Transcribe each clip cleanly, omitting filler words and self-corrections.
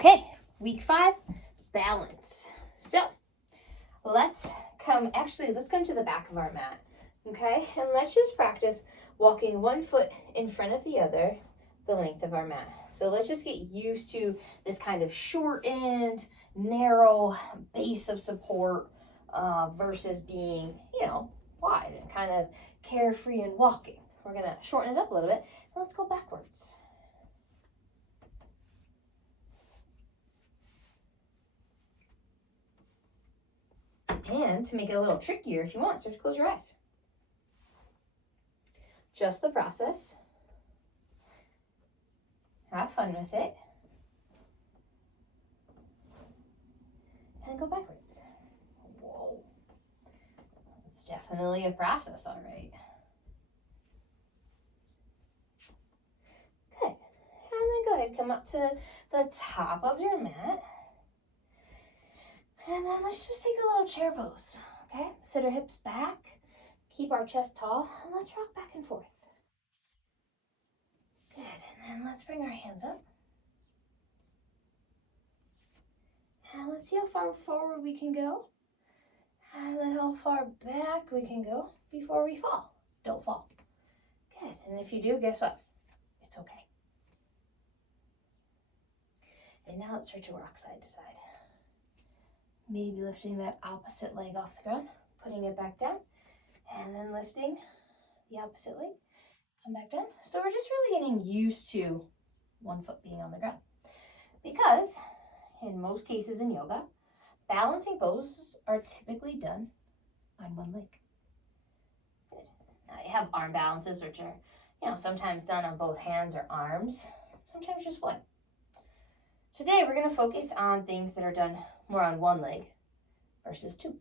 Okay, week 5, balance. So let's come to the back of our mat, okay? And let's just practice walking one foot in front of the other, the length of our mat. So let's just get used to this kind of shortened, narrow base of support versus being, wide and kind of carefree and walking. We're gonna shorten it up a little bit, and let's go backwards. And to make it a little trickier, if you want, start to close your eyes. Just the process. Have fun with it. And then go backwards. Whoa. It's definitely a process, all right. Good. And then go ahead, come up to the top of your mat. And then let's just take a little chair pose, okay? Sit our hips back, keep our chest tall, and let's rock back and forth. Good, and then let's bring our hands up. And let's see how far forward we can go. And then how far back we can go before we fall. Don't fall. Good, and if you do, guess what? It's okay. And now let's start to rock side to side. Maybe lifting that opposite leg off the ground, putting it back down, and then lifting the opposite leg, come back down. So we're just really getting used to one foot being on the ground. Because in most cases in yoga, balancing poses are typically done on one leg. Good. Now you have arm balances, which are, sometimes done on both hands or arms, sometimes just one. Today we're going to focus on things that are done more on one leg versus two.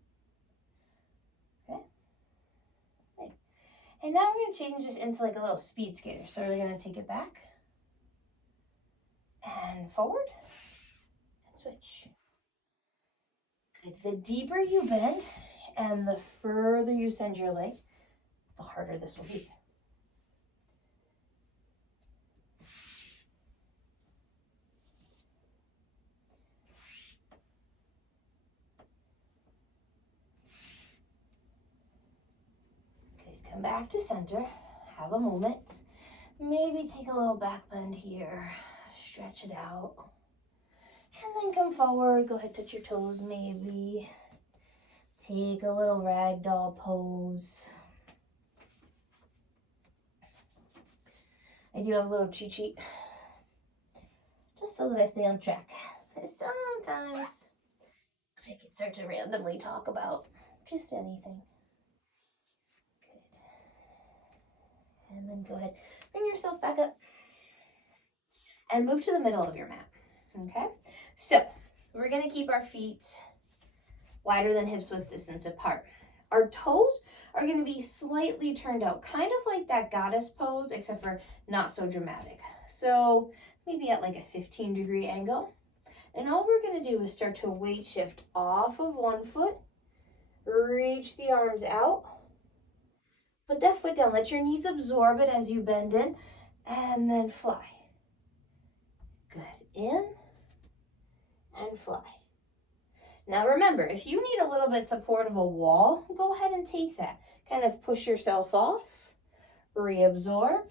Okay? And now we're going to change this into like a little speed skater. So we're going to take it back and forward and switch. Good. The deeper you bend and the further you send your leg, the harder this will be. Come back to center, have a moment, maybe take a little back bend here, stretch it out, and then come forward, go ahead, touch your toes maybe, take a little ragdoll pose. I do have a little cheat sheet, just so that I stay on track. Sometimes I can start to randomly talk about just anything. And then go ahead, bring yourself back up and move to the middle of your mat, okay? So we're gonna keep our feet wider than hips width distance apart. Our toes are gonna be slightly turned out, kind of like that goddess pose, except for not so dramatic. So maybe at like a 15-degree angle. And all we're gonna do is start to weight shift off of one foot, reach the arms out, put that foot down, let your knees absorb it as you bend in, and then fly. Good, in and fly. Now remember, if you need a little bit support of a wall, go ahead and take that. Kind of push yourself off, reabsorb,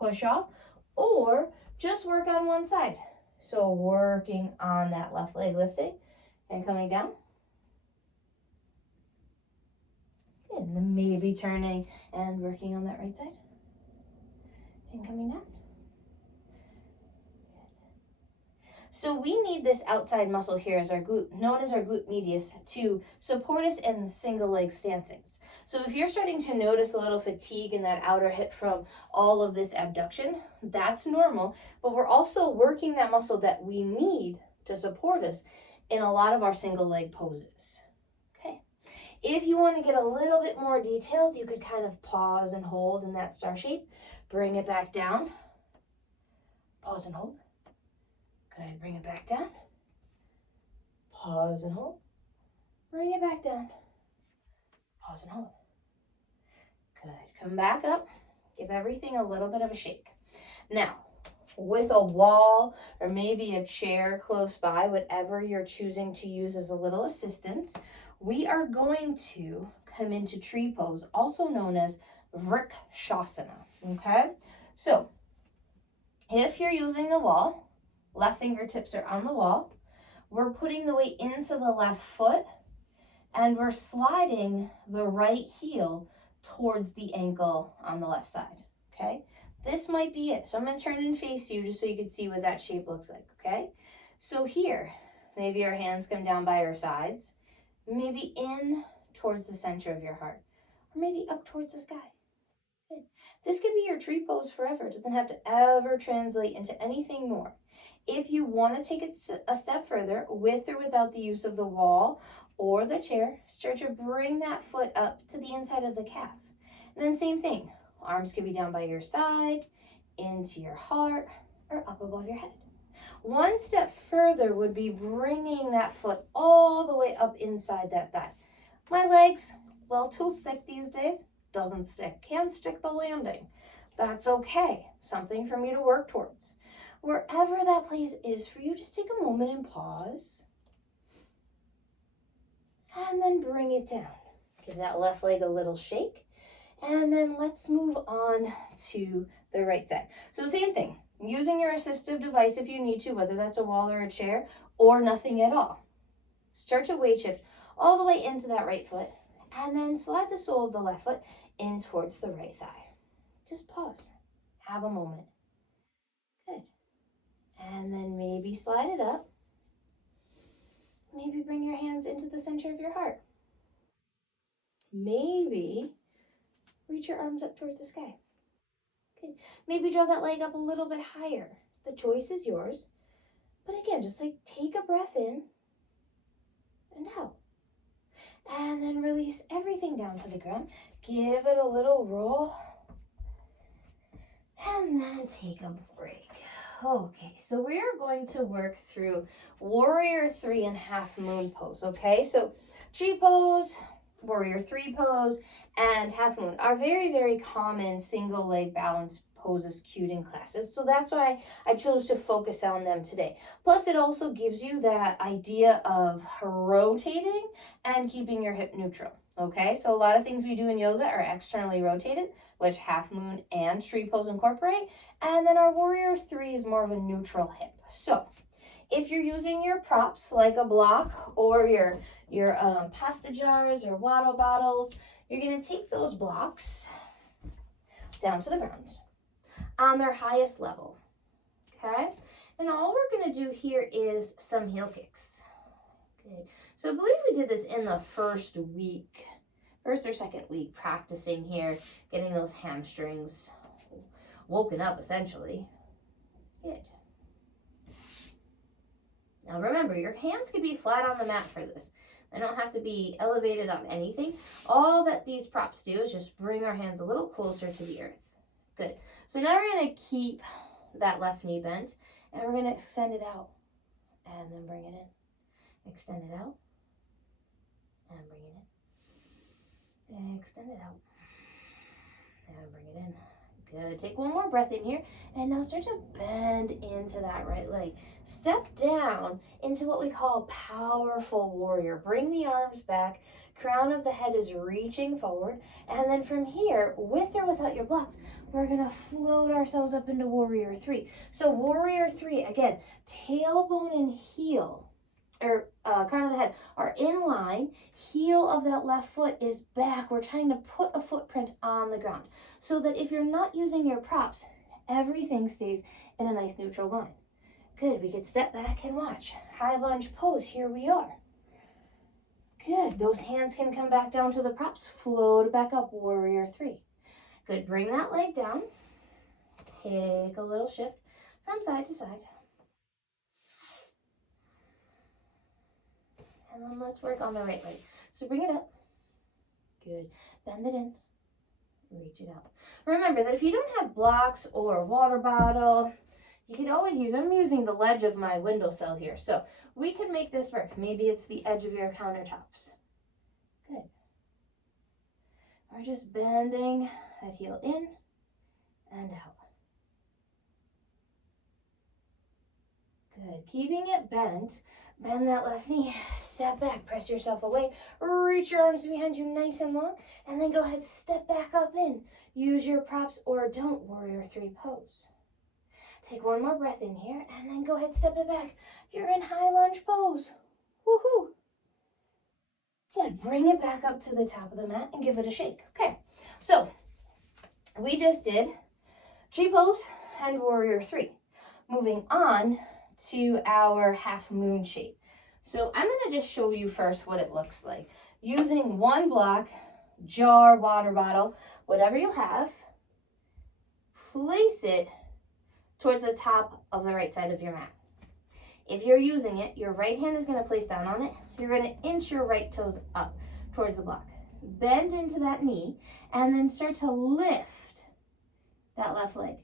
push off, or just work on one side. So working on that left leg lifting and coming down. And then maybe turning and working on that right side. And coming down. So we need this outside muscle here as our glute, known as our glute medius, to support us in the single leg stances. So if you're starting to notice a little fatigue in that outer hip from all of this abduction, that's normal, but we're also working that muscle that we need to support us in a lot of our single leg poses. Okay. If you want to get a little bit more detailed, you could kind of pause and hold in that star shape, bring it back down, pause and hold. Good, bring it back down. Pause and hold. Bring it back down. Pause and hold. Good, come back up. Give everything a little bit of a shake. Now, with a wall or maybe a chair close by, whatever you're choosing to use as a little assistance, we are going to come into tree pose, also known as Vrikshasana, okay? So if you're using the wall, left fingertips are on the wall, we're putting the weight into the left foot and we're sliding the right heel towards the ankle on the left side, okay? This might be it. So I'm going to turn and face you just so you can see what that shape looks like, okay? So here, maybe our hands come down by our sides, maybe in towards the center of your heart, or maybe up towards the sky. Good. This could be your tree pose forever. It doesn't have to ever translate into anything more. If you want to take it a step further, with or without the use of the wall or the chair, start to bring that foot up to the inside of the calf. And then same thing. Arms can be down by your side, into your heart, or up above your head. One step further would be bringing that foot all the way up inside that thigh. My legs, a little too thick these days, doesn't stick. Can't stick the landing. That's okay. Something for me to work towards. Wherever that place is for you, just take a moment and pause. And then bring it down. Give that left leg a little shake. And then let's move on to the right side. So same thing, using your assistive device if you need to, whether that's a wall or a chair or nothing at all. Start to weight shift all the way into that right foot and then slide the sole of the left foot in towards the right thigh. Just pause, have a moment. Good. And then maybe slide it up. Maybe bring your hands into the center of your heart. Maybe reach your arms up towards the sky. Okay. Maybe draw that leg up a little bit higher. The choice is yours. But again, just like take a breath in and out. And then release everything down to the ground. Give it a little roll. And then take a break. Okay, so we are going to work through Warrior 3 and Half Moon pose, okay? So tree pose, Warrior 3 pose, and Half Moon are very, very common single leg balance poses cued in classes. So that's why I chose to focus on them today. Plus, it also gives you that idea of rotating and keeping your hip neutral. Okay, so a lot of things we do in yoga are externally rotated, which Half Moon and tree pose incorporate. And then our Warrior 3 is more of a neutral hip. So if you're using your props like a block or your pasta jars or water bottles, you're going to take those blocks down to the ground on their highest level. Okay, and all we're going to do here is some heel kicks. Okay, so I believe we did this in the first or second week, practicing here, getting those hamstrings woken up essentially. Good. Now remember, your hands can be flat on the mat for this. They don't have to be elevated on anything. All that these props do is just bring our hands a little closer to the earth. Good. So now we're going to keep that left knee bent and we're going to extend it out and then bring it in. Extend it out and bring it in. And extend it out and bring it in. Good. Take one more breath in here and now start to bend into that right leg. Step down into what we call powerful warrior. Bring the arms back. Crown of the head is reaching forward. And then from here, with or without your blocks, we're going to float ourselves up into Warrior 3. So Warrior 3, again, tailbone and heel, or crown of the head, are in line. Heel of that left foot is back. We're trying to put a footprint on the ground so that if you're not using your props, everything stays in a nice neutral line. Good. We could step back and watch. High lunge pose. Here we are. Good. Those hands can come back down to the props. Float back up. Warrior 3. Good. Bring that leg down. Take a little shift from side to side. And then let's work on the right leg. So bring it up. Good. Bend it in. Reach it out. Remember that if you don't have blocks or water bottle, you can always use, I'm using the ledge of my windowsill here. So we could make this work. Maybe it's the edge of your countertops. Good. We're just bending that heel in and out. Good. Keeping it bent. Bend that left knee. Step back. Press yourself away. Reach your arms behind you nice and long. And then go ahead. Step back up in. Use your props or don't. Warrior 3 pose. Take one more breath in here. And then go ahead. Step it back. You're in high lunge pose. Woohoo. Good. Bring it back up to the top of the mat and give it a shake. Okay. So we just did tree pose and warrior 3. Moving on to our half moon shape. So I'm going to just show you first what it looks like. Using one block, jar, water bottle, whatever you have, place it towards the top of the right side of your mat. If you're using it, your right hand is going to place down on it. You're going to inch your right toes up towards the block. Bend into that knee and then start to lift that left leg.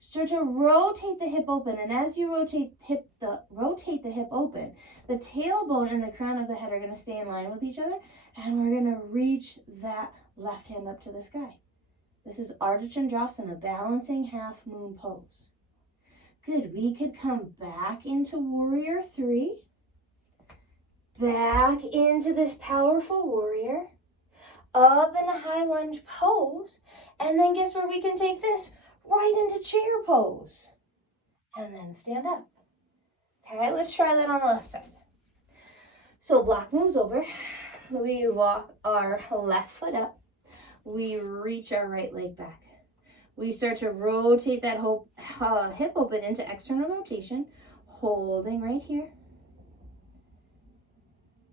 Start to rotate the hip open, and as you rotate the hip open, the tailbone and the crown of the head are going to stay in line with each other, and we're going to reach that left hand up to the sky. This is Ardha Chandrasana, balancing half moon pose. Good. We could come back into warrior 3, back into this powerful warrior, up in a high lunge pose, and then guess where we can take this? Right into chair pose. And then stand up. Okay, let's try that on the left side. So block moves over. We walk our left foot up. We reach our right leg back. We start to rotate that hip open into external rotation, holding right here.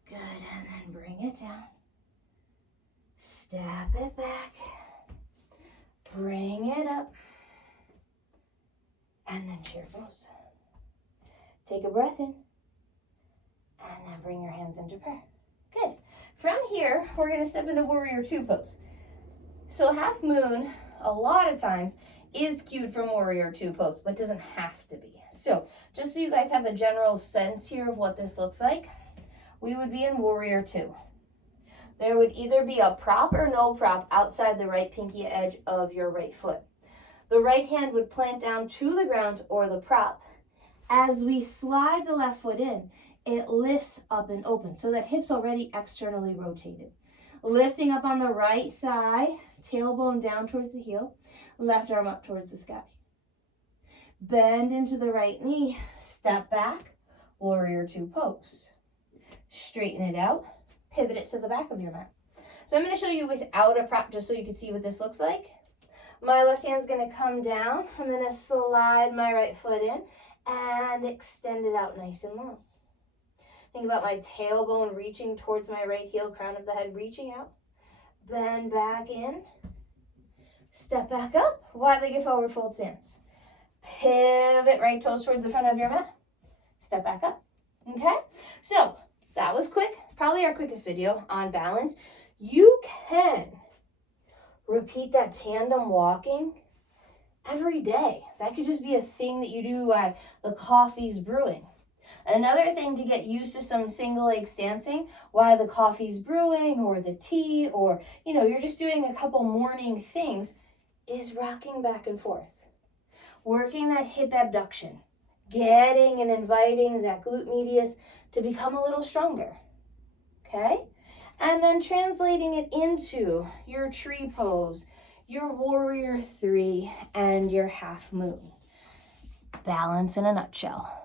Good, and then bring it down. Step it back. Bring it up. And then chair pose. Take a breath in. And then bring your hands into prayer. Good. From here, we're going to step into warrior 2 pose. So half moon, a lot of times, is cued from warrior 2 pose, but doesn't have to be. So just so you guys have a general sense here of what this looks like, we would be in warrior 2. There would either be a prop or no prop outside the right pinky edge of your right foot. The right hand would plant down to the ground or the prop. As we slide the left foot in, it lifts up and open so that hip's already externally rotated. Lifting up on the right thigh, tailbone down towards the heel, left arm up towards the sky. Bend into the right knee, step back, warrior 2 pose. Straighten it out, pivot it to the back of your mat. So I'm going to show you without a prop just so you can see what this looks like. My left hand's going to come down. I'm going to slide my right foot in and extend it out nice and long. Think about my tailbone reaching towards my right heel, crown of the head reaching out. Bend back in. Step back up. Wide-legged forward fold stance. Pivot right toes towards the front of your mat. Step back up. Okay? So that was quick. Probably our quickest video on balance. You can repeat that tandem walking every day. That could just be a thing that you do while the coffee's brewing. Another thing to get used to some single leg stancing while the coffee's brewing or the tea or, you're just doing a couple morning things is rocking back and forth. Working that hip abduction. Getting and inviting that glute medius to become a little stronger. Okay? And then translating it into your tree pose, your warrior 3, and your half moon. Balance in a nutshell.